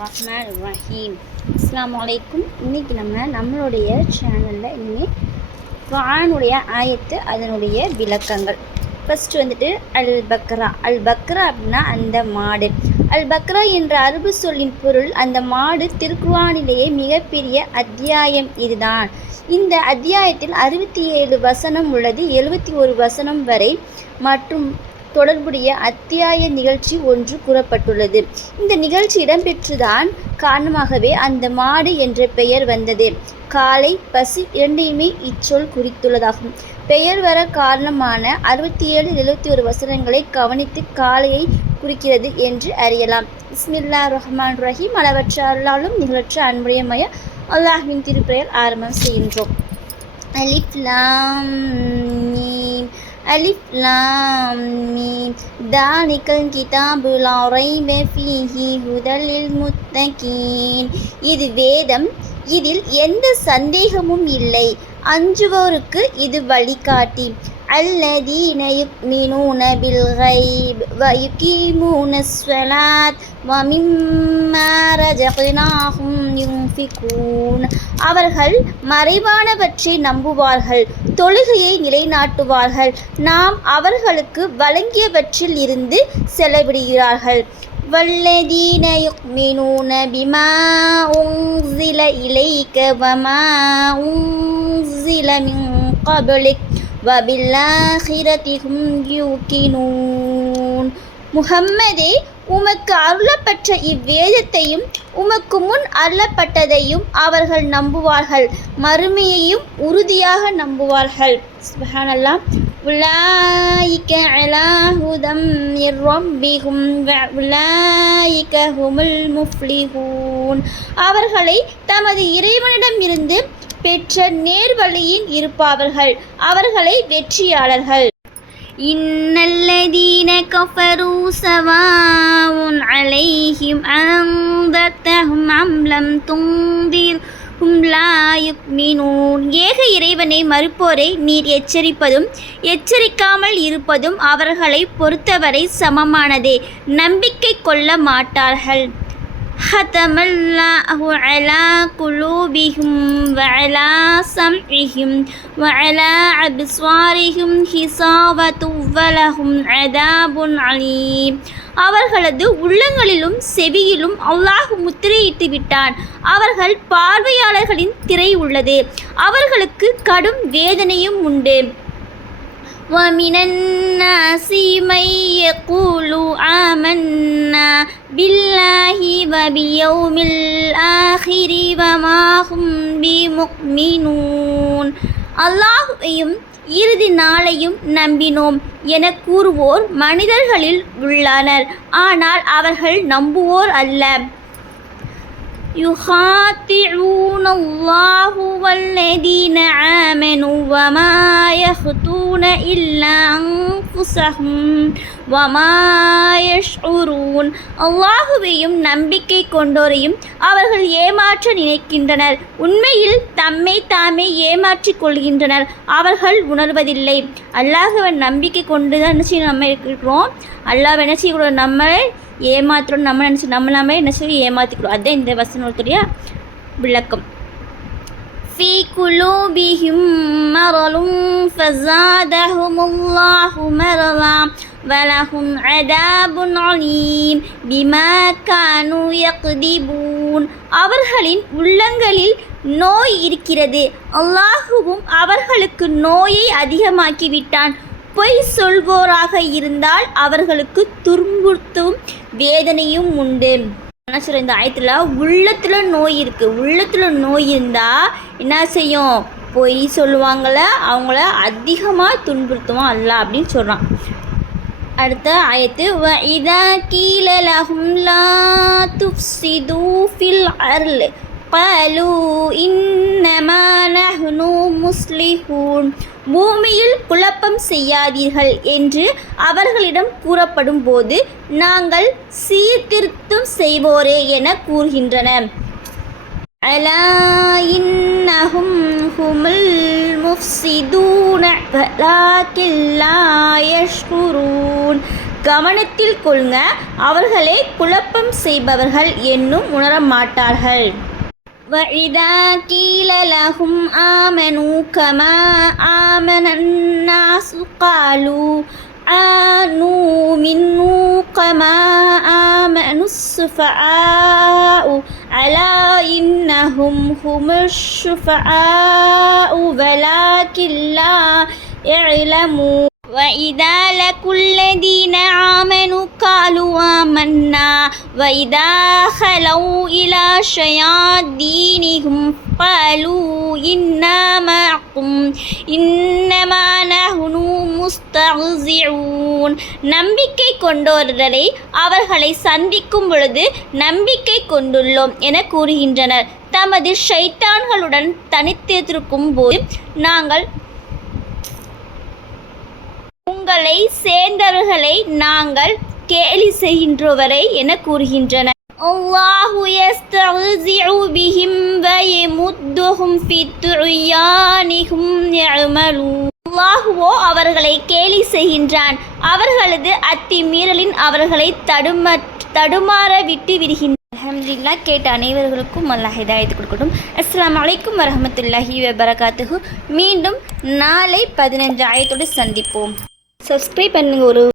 ரஹீம். அஸ்ஸலாமு அலைக்கும். இன்றைக்கி நம்மளுடைய சேனலில் இனிமேல் குர்ஆனுடைய ஆயத்து அதனுடைய விளக்கங்கள். ஃபஸ்ட்டு வந்துட்டு அல் பக்ரா அப்படின்னா அந்த மாடு. அல் பக்ரா என்ற அரபு சொல்லின் பொருள் அந்த மாடு. திருக்குர்ஆனிலேயே மிகப்பெரிய அத்தியாயம் இதுதான். இந்த அத்தியாயத்தில் 67 வசனம் உள்ளது. 71 வசனம் வரை மற்றும் தொடர்புடைய அத்தியாய நிகழ்ச்சி ஒன்று கூறப்பட்டுள்ளது. இந்த நிகழ்ச்சி இடம்பெற்றுதான் காரணமாகவே அந்த மாடு என்ற பெயர் வந்தது. காலை, பசி இரண்டையுமே இச்சொல் குறித்துள்ளதாகும். பெயர் வர காரணமான 67 71 வசனங்களை கவனித்து காலையை குறிக்கிறது என்று அறியலாம். பிஸ்மில்லாஹிர் ரஹ்மானிர் ரஹீம். அளவற்ற அருளாலும் நிகழற்ற அன்புடையமய அல்லாஹ்வின் திருப்பெயர் ஆரம்பம் செய்கின்றோம். அலிஃப் லாம் மீம். அலிஃப் லாம் மீம். தாலிகல் கிதாபு லா ரைப ஃபீஹி ஹுதல் லில் முத்தகீன். இது வேதம், இதில் எந்த சந்தேகமும் இல்லை, அஞ்சுவோருக்கு இது வழிகாட்டி. அல்லதீன யுக்மினூன பில் கைப் வ யுகீமூனஸ் ஸலாத் வ மிம்மா ரஸக்னாஹும் யுன்ஃபிகூன். அவர்கள் மறைவானவற்றை நம்புவார்கள், தொழுகையை நிலைநாட்டுவார்கள், நாம் அவர்களுக்கு வழங்கியவற்றில் இருந்து செலவிடுகிறார்கள். வல்லதீன யுக்மினூன பிமா உன்ஸில இலைக வமா உன்ஸில மின் கப்லிக் வபில் ஆখিরাতি ஹும் யூகினூன். முஹம்மதே, உமக்கு அருளப்பட்ட இவ்வேதத்தையும் உமக்கு முன் அருளப்பட்டதையும் அவர்கள் நம்புவார்கள், மறுமையையும் உறுதியாக நம்புவார்கள். சுப்ஹானல்லாஹ். உலாயிக அலா ஹுதம் மிர் ரப்பிஹும் வ உலாயிக ஹுமுல் முஃப்லிஹூன். அவர்களை தமது இறைவனிடமிருந்து பெற்ற நேர்வழியின் இருப்பார்கள், அவர்களை வெற்றியாளர்கள். இன்னல்லதீன கஃபரு ஸவாஉன் அலைஹிம் அன்தர்தஹும் அம் லம் துன்திர்ஹும் லா யுக்மினூன். ஏக இறைவனை மறுப்போரை நீர் எச்சரிப்பதும் எச்சரிக்காமல் இருப்பதும் அவர்களை பொறுத்தவரை சமமானதே, நம்பிக்கை கொள்ள மாட்டார்கள். ஹதமல்லாஹு அலா குலூபிஹிம் வ அலா சம்இஹிம் வ அலா அப்ஸ்வாரிஹிம் ஹிஸாவத்தும் வ லஹும் அதாபுன் அலீம். அவர்களது உள்ளங்களிலும் செவியிலும் அல்லாஹ் முத்திரையிட்டு விட்டான், அவர்கள் பார்வையாளர்களின் திரை உள்ளது, அவர்களுக்கு கடும் வேதனையும் உண்டு. وَمِنَ النَّاسِ مَن يَقُولُ آمَنَّا بِاللَّهِ وَبِالْيَوْمِ الْآخِرِ وَمَا هُمْ بِمُؤْمِنُونَ. அல்லாஹ்வையும் இறுதி நாளையும் நம்பினோம் என கூறுவோர் மனிதர்களில் உள்ளனர், ஆனால் அவர்கள் நம்புவோர் அல்ல. يخادعون الله والذين آمنوا وما يخدعون إلا أنفسهم وما يشعرون. அல்லாஹுவையும் நம்பிக்கை கொண்டோரையும் அவர்கள் ஏமாற்ற நினைக்கின்றனர், உண்மையில் தம்மை தாமே ஏமாற்றிக் கொள்கின்றனர், அவர்கள் உணர்வதில்லை. அல்லாஹுவை நம்பிக்கை கொண்டு தான் நம்ம இருக்கிறோம், அல்லாஹ் என்ன செய்யக்கூடாது, நம்மளை ஏமாத்துறோம், நம்ம நம்மளாமே என்ன சொல்லி ஏமாற்றிக்கிறோம். அதுதான் இந்த வசனத்துடைய விளக்கம். ஃபீ குலூபிஹிம் மரலும் ஃபஸாதஹுமுல்லாஹு மரலா வலஹும் அதாபுன் அலீம் பிமா கானூ யக்திபூன். அவர்களின் உள்ளங்களில் நோய் இருக்கிறது, அல்லாஹுவும் அவர்களுக்கு நோயை அதிகமாக்கிவிட்டான். பொய் சொல்வோராக இருந்தால் அவர்களுக்கு துன்புறுத்தும் வேதனையும் உண்டு. என்ன சொல்ற, இந்த ஆயத்தில் உள்ளத்தில் நோய் இருக்குது, உள்ளத்தில் நோய் இருந்தால் என்ன செய்யும், பொய் சொல்லுவாங்கள, அவங்கள அதிகமாக துன்புறுத்துவான் அல்லாஹ் அப்படின்னு சொல்கிறான். அடுத்த ஆயத்து வ இதா கீல லஹும் லா துஃப்ஸிது ஃபில் அர்ல் قالوا إنما نحن முஸ்லிஹூன். பூமியில் குழப்பம் செய்யாதீர்கள் என்று அவர்களிடம் கூறப்படும் போது நாங்கள் சீர்திருத்தம் செய்வோரே என கூறுகின்றனர். அலா இன்னஹும் ஹுமுல் முஃப்ஸிதூன வலாக்கின் லா யஷ்குரூன். கவனத்தில் கொள்க, அவர்களே குழப்பம் செய்பவர்கள் என்னும் உணரமாட்டார்கள். وَإِذَا قِيلَ لَهُمْ آمَنُوا كَمَا آمَنَ النَّاسُ قَالُوا نُؤْمِنُ كَمَا آمَنَ السُّفَهَاءُ أَلَا إِنَّهُمْ هُمُ السُّفَهَاءُ وَلَكِنْ لَا يَعْلَمُونَ. وَإِذَا لَقُوا الَّذِينَ آمَنُوا قَالُوا آمَنَّا وَإِذَا خَلَوْا إِلَى شَيَاطِينِهِمْ قَالُوا إِنَّا مَعَكُمْ إِنَّمَا نَحْنُ مُسْتَهْزِئُونَ. நம்பிக்கை கொண்டோரை அவர்களை சந்திக்கும் பொழுது நம்பிக்கை கொண்டுள்ளோம் என கூறுகின்றனர். தமது ஷைத்தான்களுடன் தனித்திருக்கும் போது நாங்கள் உங்களை சேர்ந்தவர்களை நாங்கள் கேலி செய்கின்றவரை என கூறுகின்றனர். அல்லாஹு யஸ்தஹ்ஸிஉ பிஹிம் வ யமுத்துஹும் ஃபி துஅயானிஹும் யஅமலூன். அல்லாஹுவோ அவர்களை கேலி செய்கின்றான், அவர்களது அத்துமீறலின் அவர்களை தடுமாற விட்டு விடுகின்றான். அல்ஹம்துலில்லாஹ். கேட்ட அனைவர்களுக்கும் அல்லாஹ் ஹிதாயத் கொடுக்கட்டும். அஸ்ஸலாமு அலைக்கும் வரஹ்மத்துல்லாஹி வபரகாத்துஹு. மீண்டும் நாளை 15 ஆயத்தோடு சந்திப்போம். சப்ஸ்கிரைப் பண்ணுங்க.